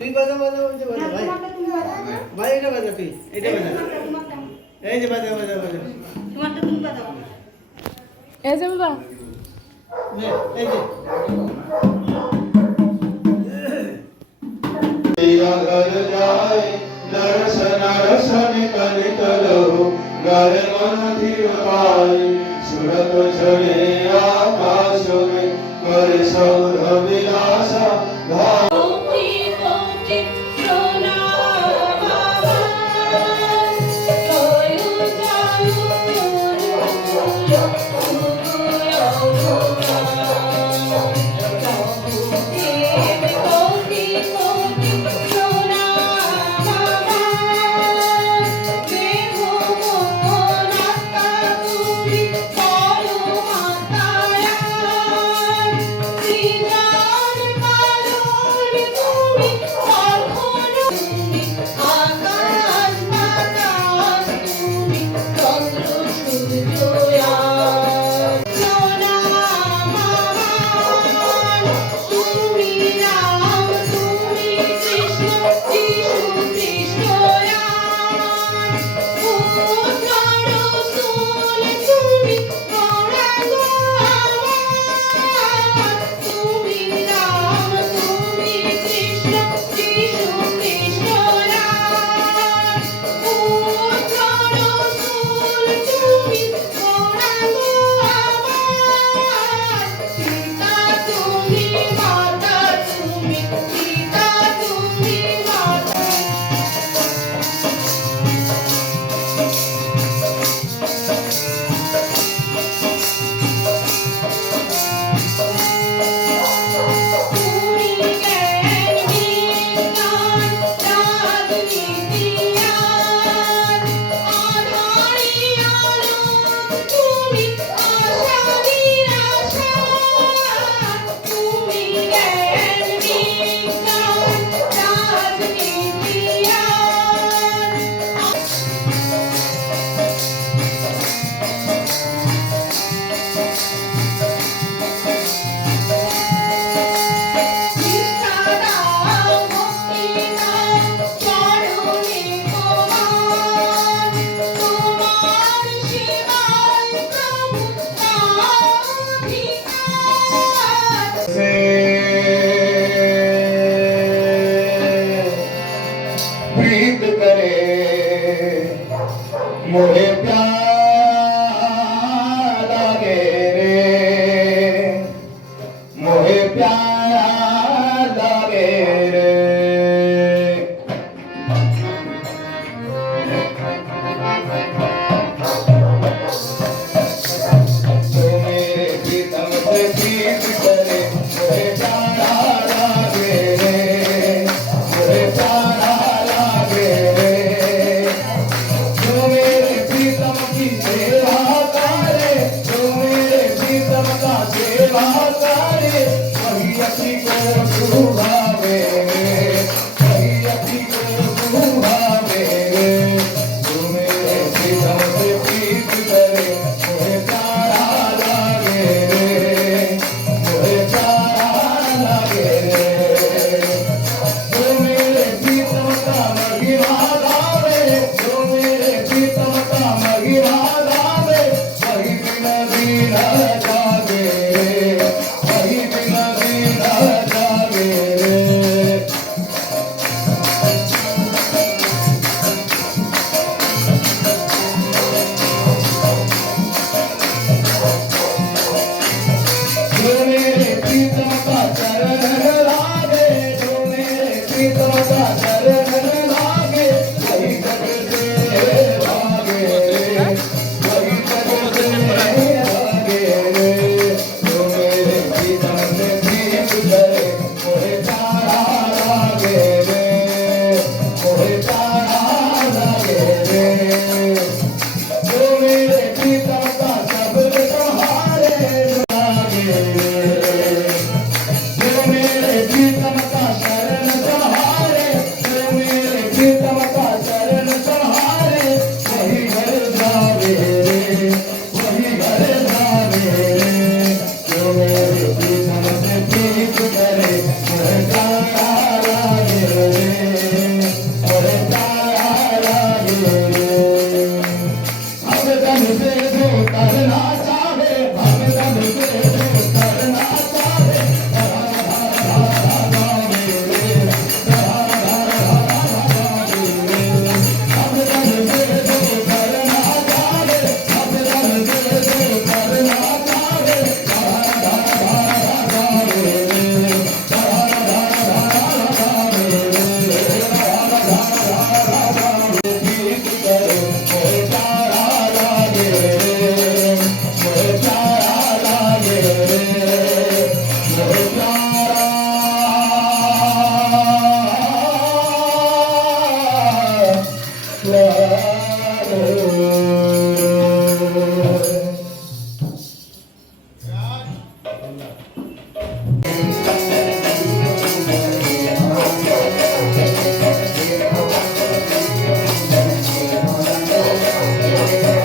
তুই বাজা বাজা বলতে বাজা ভাই ভাই এটা বাজা তুই এটা বাজা এই যে বাজা বাজা বাজা তোমারটা তুমি বাজাও এই যে বাবা এই যে घर जाए दर्शन रसन कलित लहु घर मन धीर पाए सुरत चढ़े आकाश में कर सौध विलासा प्रीत करे मोहे प्यार लागे रे मोहे प्यार लागे रे तो मेरे प्रीतम से प्रीत करे मोहे प्यार लागे रे मोहे प्यार लागे रे जो मेरे प्रीतम की सेवा करे जो मेरे प्रीतम का सेवा करे वही अपनी को सुभावे वही अपनी को सुभावे जो मेरे प्रीतम से प्रीत करे मोहे प्यारा लागे रे मोहे प्यारा लागे रे जो मेरे प्रीतम का महिमा गावे जो मेरे प्रीतम का महिमा गावे वही बिन दीन जागे वही बिन दीन जागे जो मेरे प्रीतम का चरण लागे जो मेरे प्रीतम का चरण लागे वही जग से भागे वही जग से भागे जो मेरे प्रीतम से प्रीत करे मोहे प्यारा लागे रे मोहे प्यारा लागे रे जो मेरे प्रीतम का शब्द सहारे लागे जो मेरे प्रीतम का शरण सहारे जो मेरे लागे